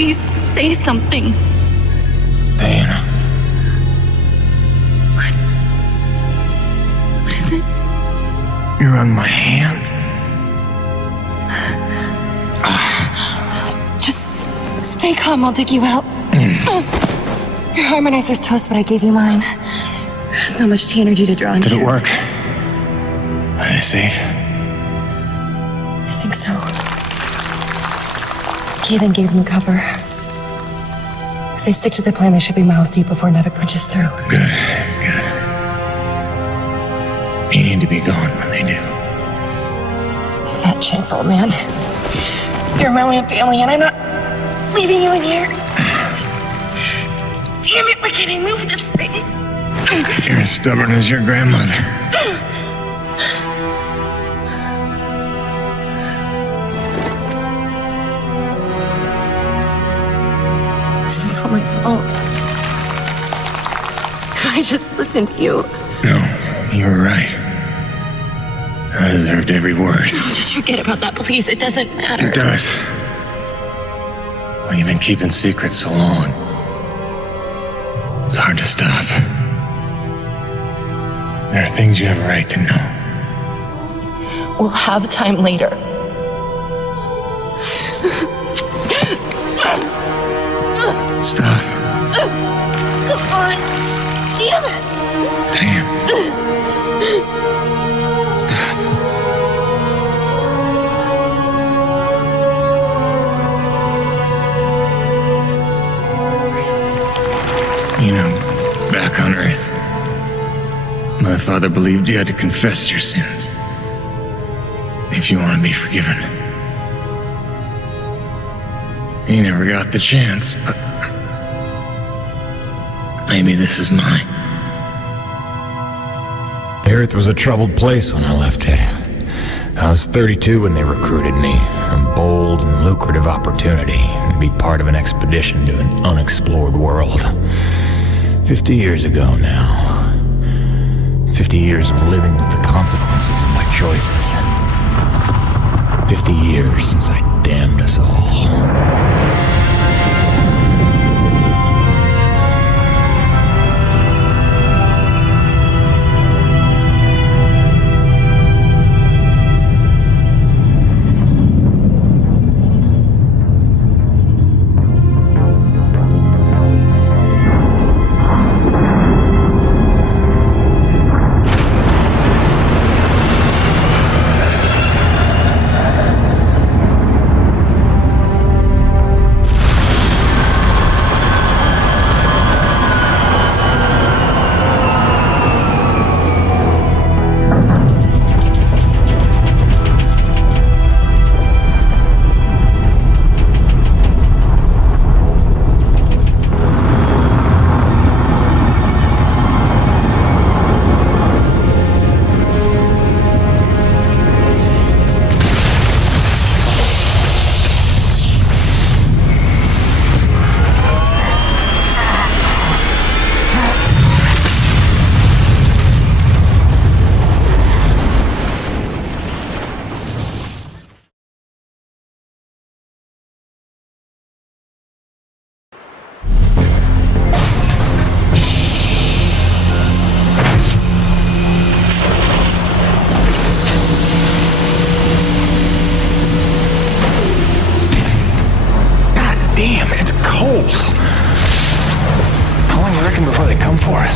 Please say something. Diana. What? What is it? You're on my hand. Just stay calm, I'll dig you out. Your harmonizer's toast, but I gave you mine. There's not much T energy to draw in Did here. it work? Are they safe? I think so. He even gave them cover. If they stick to the plan, they should be miles deep before Nevik punches through. Good, good. You need to be gone when they do. Fat chance, old man. You're my only family, and I'm not leaving you in here. Damn it, why can't I move this thing? You're as stubborn as your grandmother. This is all my fault. If I just listened to you. No, you were right. I deserved every word. No, just forget about that, please. It doesn't matter. It does. When you've been keeping secrets so long, it's hard to stop. There are things you have a right to know. We'll have time later. Stop. Come on. Damn it. Damn. Stop. You know, back on Earth, my father believed you had to confess your sins if you want to be forgiven. He never got the chance, but maybe this is mine. The Earth was a troubled place when I left it. I was 32 when they recruited me. A bold and lucrative opportunity to be part of an expedition to an unexplored world. 50 years ago now. 50 years of living with the consequences of my choices. 50 years since I damned us all.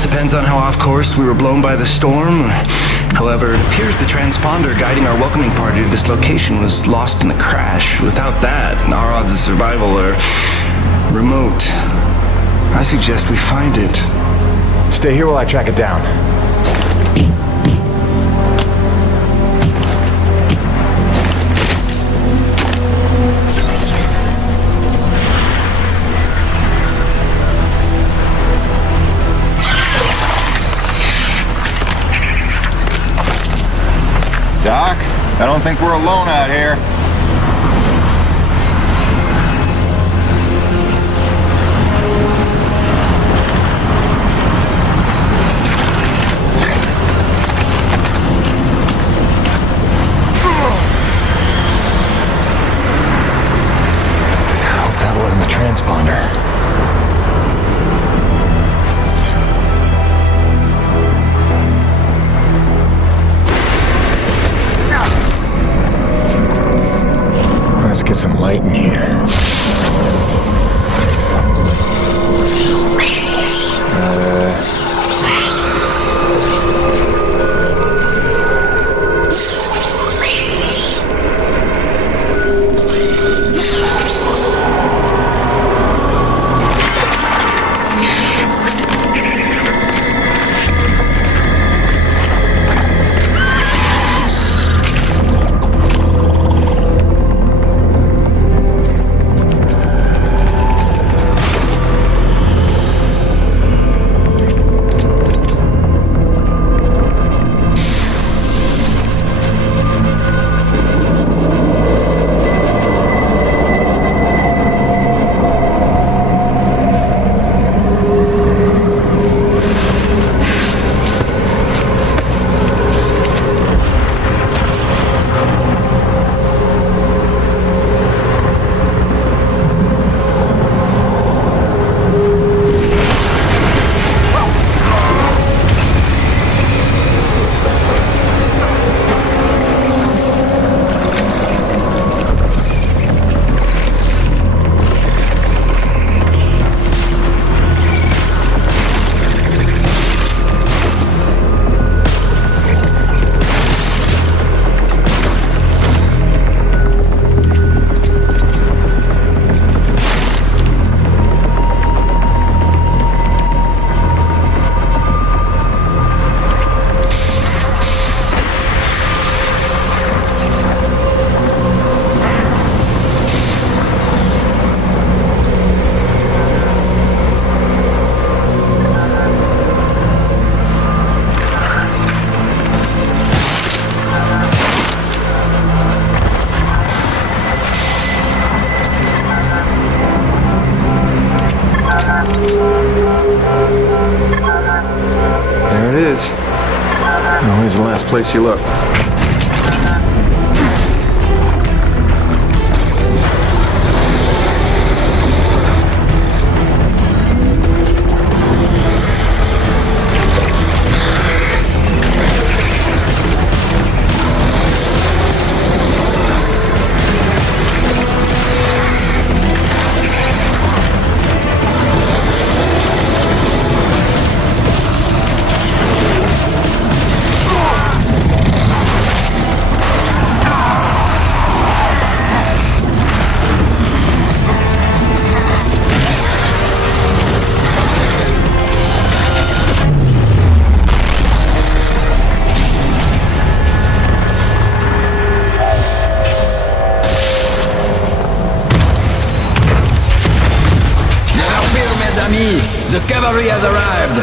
Depends on how off course we were blown by the storm. However, it appears the transponder guiding our welcoming party to this location was lost in the crash. Without that, our odds of survival are remote. I suggest we find it. Stay here while I track it down. Doc, I don't think we're alone out here. get some light in here. Always the last place you look. The cavalry has arrived!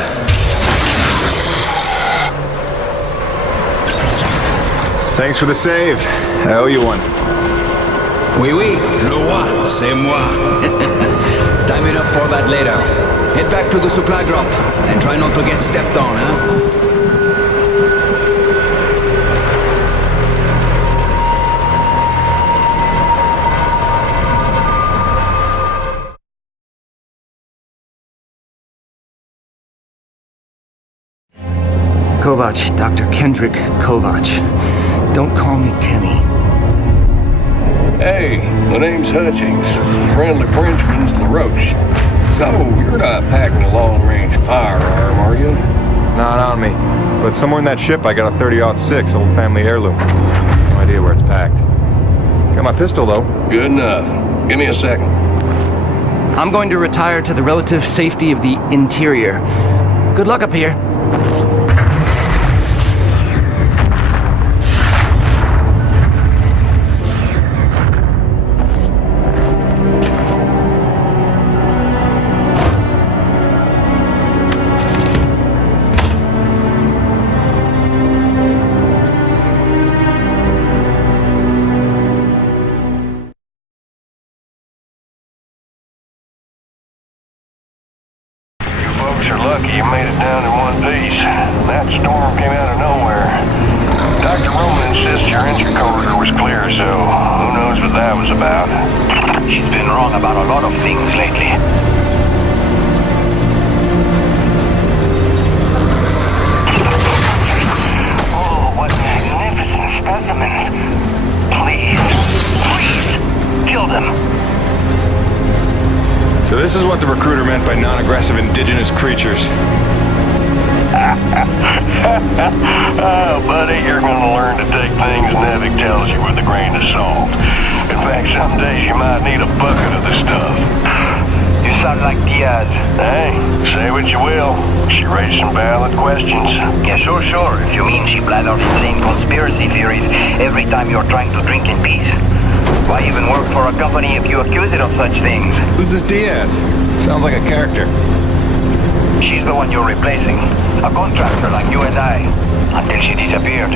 Thanks for the save. I owe you one. Oui, oui, le roi, c'est moi. Time enough for that later. Head back to the supply drop and try not to get stepped on, huh? Kovac, Dr. Kendrick Kovac. Don't call me Kenny. Hey, my name's Hutchings. Friendly Frenchman's LaRoche. So, you're not packing a long-range firearm, are you? Not on me. But somewhere in that ship I got a 30-06 old family heirloom. No idea where it's packed. Got my pistol, though. Good enough. Give me a second. I'm going to retire to the relative safety of the interior. Good luck up here. You're lucky you made it down in one piece. That storm came out of nowhere. Dr. Roman insists your entry corridor was clear, so who knows what that was about. She's been wrong about a lot of things lately. Oh, what magnificent specimens. Please, please, kill This is what the recruiter meant by non-aggressive indigenous creatures. Oh, buddy, you're gonna learn to take things Nevik tells you with a grain of salt. In fact, some days you might need a bucket of the stuff. You sound like Diaz. Hey, say what you will. She raised some valid questions. Yeah, sure. If you mean she blathers insane conspiracy theories every time you're trying to drink in peace. Why even work for a company if you accuse it of such things? Who's this Diaz? Sounds like a character. She's the one you're replacing. A contractor like you and I. Until she disappeared.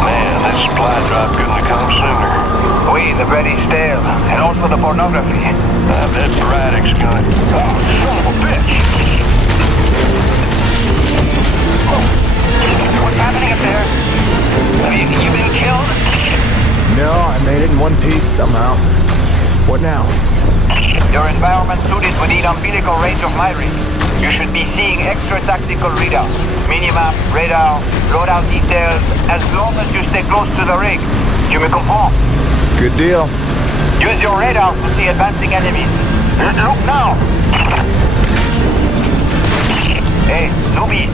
Man, this supply drop couldn't have come sooner. Oui, the bread is stale. And also the pornography. I bet Braddock's gonna... Oh, son of a bitch! What's happening up there? Have you been killed? No, I made it in one piece somehow. What now? Your environment suited within umbilical range of my rig. You should be seeing extra tactical readouts. Minimap, radar, loadout details, as long as you stay close to the rig. Tu me comprends? Good deal. Use your radar to see advancing enemies. Look now! Hey, newbie,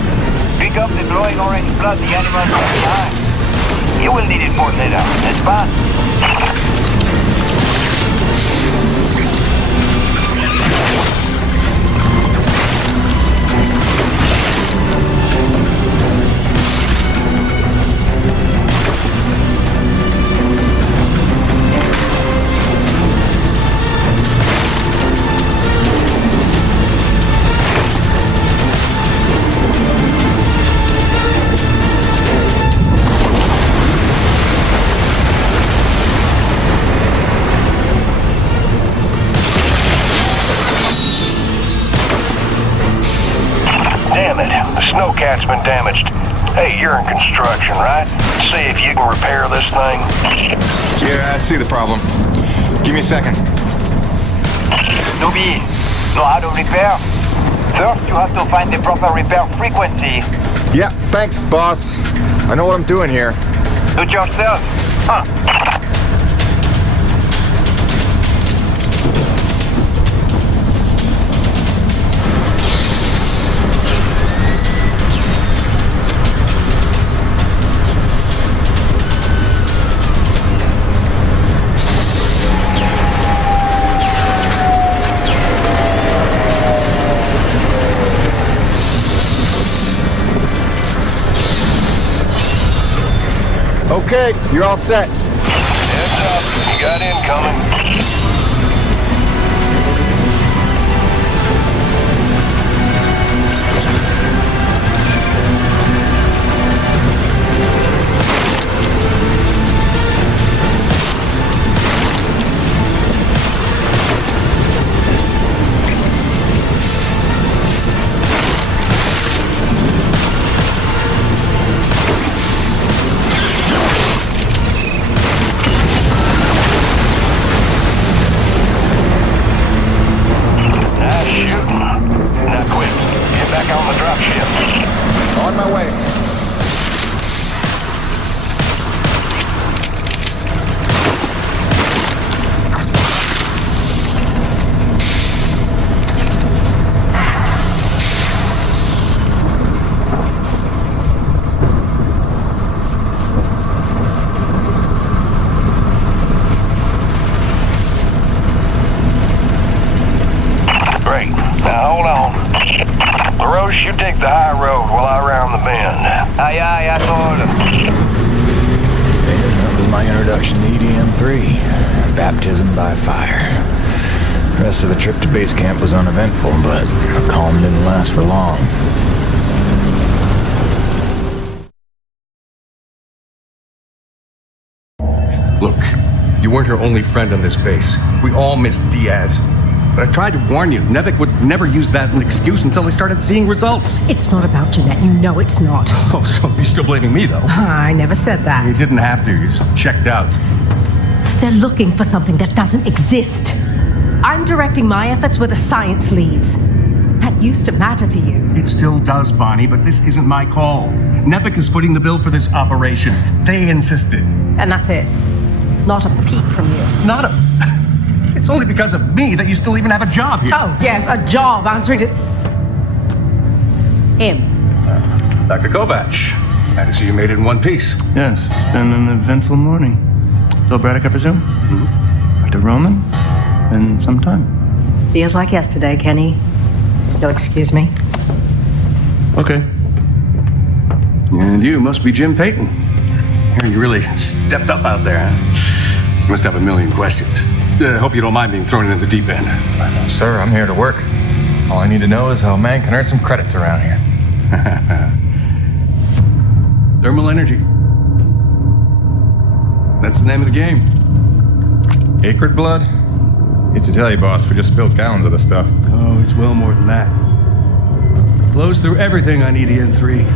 pick up the glowing orange blood the animals left behind. You will need it more later, n'est-ce pas? Snowcat's been damaged. Hey, you're in construction, right? See if you can repair this thing. Yeah, I see the problem. Give me a second. Newbie, know how to repair? First, you have to find the proper repair frequency. Yeah, thanks, boss. I know what I'm doing here. Do it yourself. Huh. Okay, you're all set. Heads up, you got incoming. You take the high road while I round the bend. Aye, I told him. That was my introduction to EDM-3. Baptism by fire. The rest of the trip to base camp was uneventful, but the calm didn't last for long. Look, you weren't her only friend on this base. We all miss Diaz. But I tried to warn you. Nevik would never use that as an excuse until they started seeing results. It's not about Jeanette. You know it's not. Oh, so you're still blaming me, though? I never said that. You didn't have to. You just checked out. They're looking for something that doesn't exist. I'm directing my efforts where the science leads. That used to matter to you. It still does, Bonnie, but this isn't my call. Nevik is footing the bill for this operation. They insisted. And that's it. Not a peep from you. Not a... It's only because of me that you still even have a job here. Oh, yes, a job answering to... him. Dr. Kovac, glad to see you made it in one piece. Yes, it's been an eventful morning. Phil Braddock, I presume? Mm-hmm. Dr. Roman? Been some time. Feels like yesterday, Kenny. You'll excuse me. Okay. And you must be Jim Payton. You really stepped up out there, huh? You must have a million questions. Hope you don't mind being thrown into the deep end. Sir, I'm here to work. All I need to know is how a man can earn some credits around here. Thermal energy. That's the name of the game. Acrid blood? Hate to tell you, boss, we just spilled gallons of the stuff. Oh, it's well more than that. Flows through everything on EDN3.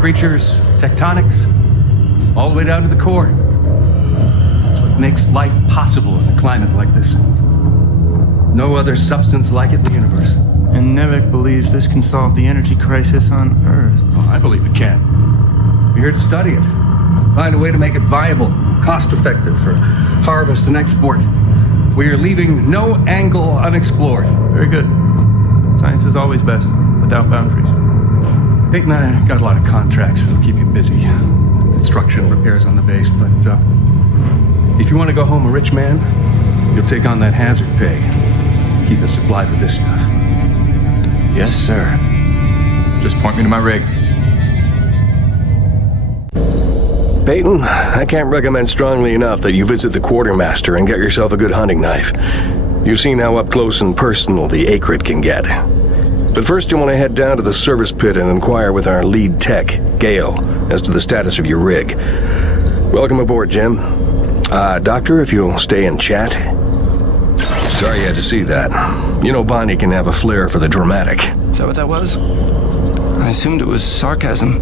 Creatures, tectonics, all the way down to the core. It's what makes life possible in a climate like this. No other substance like it in the universe. And Nevik believes this can solve the energy crisis on Earth. Oh, I believe it can. We're here to study it. Find a way to make it viable, cost-effective for harvest and export. We are leaving no angle unexplored. Very good. Science is always best, without boundaries. Peyton and I got a lot of contracts that'll keep you busy. Construction, repairs on the base, but if you want to go home a rich man, you'll take on that hazard pay. Keep us supplied with this stuff. Yes, sir. Just point me to my rig. Peyton, I can't recommend strongly enough that you visit the quartermaster and get yourself a good hunting knife. You've seen how up close and personal the acrid can get. But first you want to head down to the service pit and inquire with our lead tech, Gale, as to the status of your rig. Welcome aboard, Jim. Doctor, if you'll stay and chat. Sorry you had to see that. You know Bonnie can have a flair for the dramatic. Is that what that was? I assumed it was sarcasm.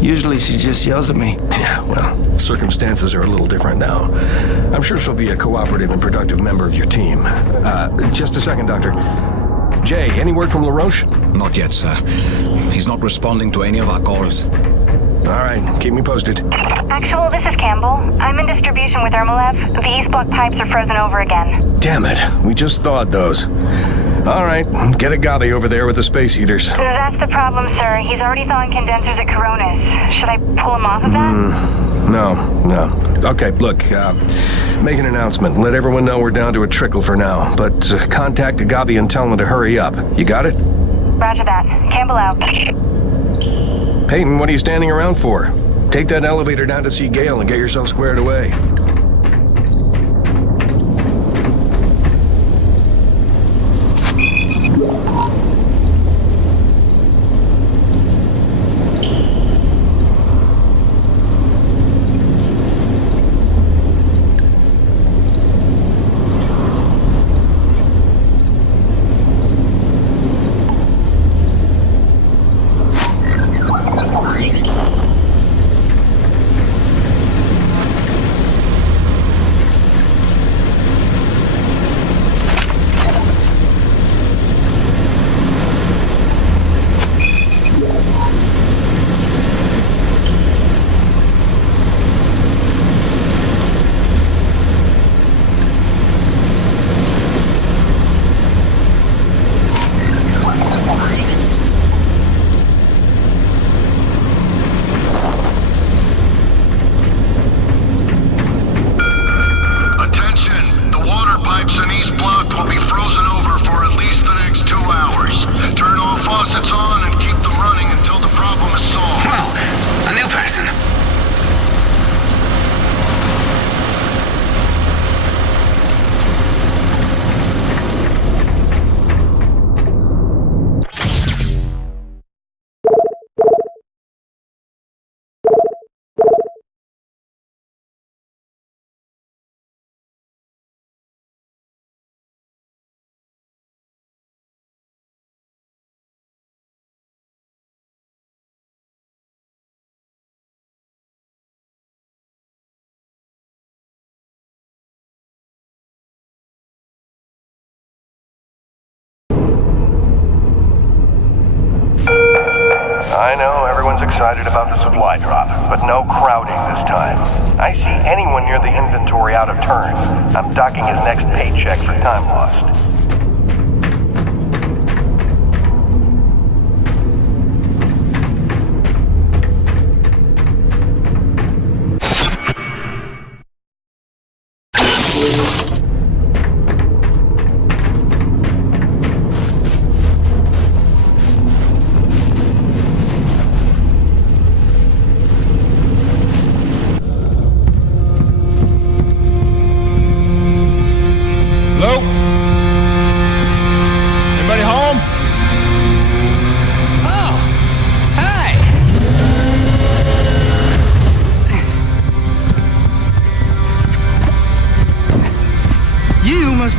Usually she just yells at me. Yeah, well, circumstances are a little different now. I'm sure she'll be a cooperative and productive member of your team. Just a second, Doctor. Jay, any word from LaRoche? Not yet, sir. He's not responding to any of our calls. All right, keep me posted. Actual, this is Campbell. I'm in distribution with Thermalev. The East Block pipes are frozen over again. Damn it, we just thawed those. All right, get a Gabi over there with the space heaters. That's the problem, sir. He's already thawing condensers at Coronas. Should I pull him off of that? No. Okay, look, make an announcement. Let everyone know we're down to a trickle for now. But contact Gabi and tell them to hurry up. You got it? Roger that. Campbell out. Peyton, what are you standing around for? Take that elevator down to see Gale and get yourself squared away. I know everyone's Everyone's excited about the supply drop, but no crowding this time. I see anyone near the inventory out of turn. I'm docking his next paycheck for time lost.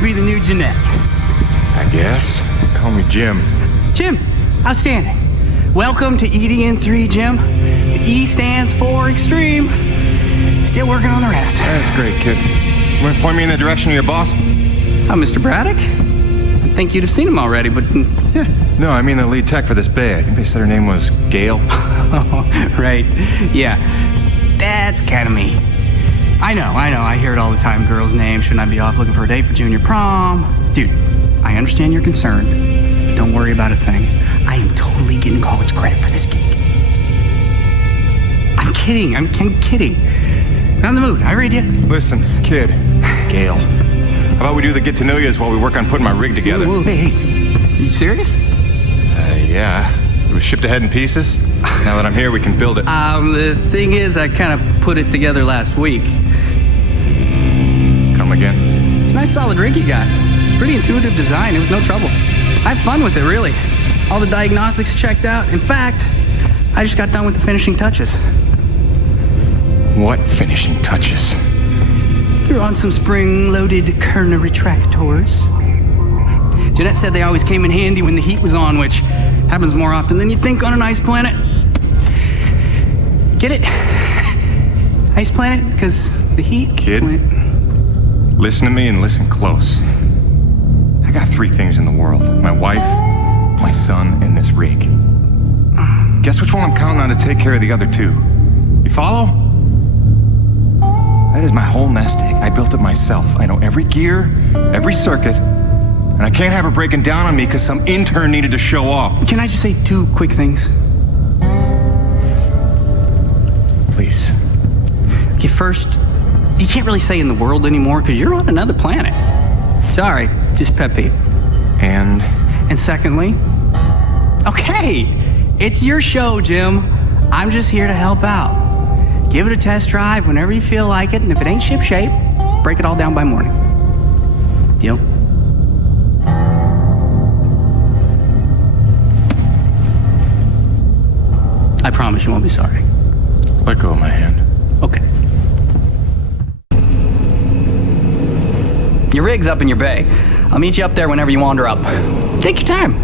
Be the new Jeanette. I guess. Call me Jim. Jim, outstanding. Welcome to EDN3, Jim. The E stands for extreme. Still working on the rest. That's great, kid. You want to point me in the direction of your boss? Oh, Mr. Braddock? I think you'd have seen him already, but yeah. No, I mean the lead tech for this bay. I think they said her name was Gail. Oh, right. Yeah. That's kind of me. I know, I hear it all the time. Girls' names, shouldn't I be off looking for a date for junior prom? Dude, I understand you're concerned. Don't worry about a thing. I am totally getting college credit for this gig. I'm kidding, I'm kidding. Not in the mood, I read you. Listen, kid, Gail, how about we do the get-to-know-yous while we work on putting my rig together? Whoa, hey, are you serious? Yeah. It was shipped ahead in pieces. Now that I'm here, we can build it. The thing is, I kind of put it together last week. Come again? It's a nice solid rig you got. Pretty intuitive design, it was no trouble. I had fun with it, really. All the diagnostics checked out. In fact, I just got done with the finishing touches. What finishing touches? Threw on some spring-loaded Kerner retractors. Jeanette said they always came in handy when the heat was on, which happens more often than you think on an ice planet. Get it? Ice planet? Because the heat... Kid, listen to me and listen close. I got 3 things in the world. My wife, my son, and this rig. Guess which one I'm counting on to take care of the other 2? You follow? That is my whole nest egg. I built it myself. I know every gear, every circuit, and I can't have her breaking down on me because some intern needed to show off. Can I just say 2 quick things? Please. Okay, first, you can't really say in the world anymore because you're on another planet. Sorry, just pet peeve. And secondly, okay, it's your show, Jim. I'm just here to help out. Give it a test drive whenever you feel like it, and if it ain't ship-shape, break it all down by morning. Deal? I promise you won't be sorry. Let go of my hand. Okay. Your rig's up in your bay. I'll meet you up there whenever you wander up. Take your time.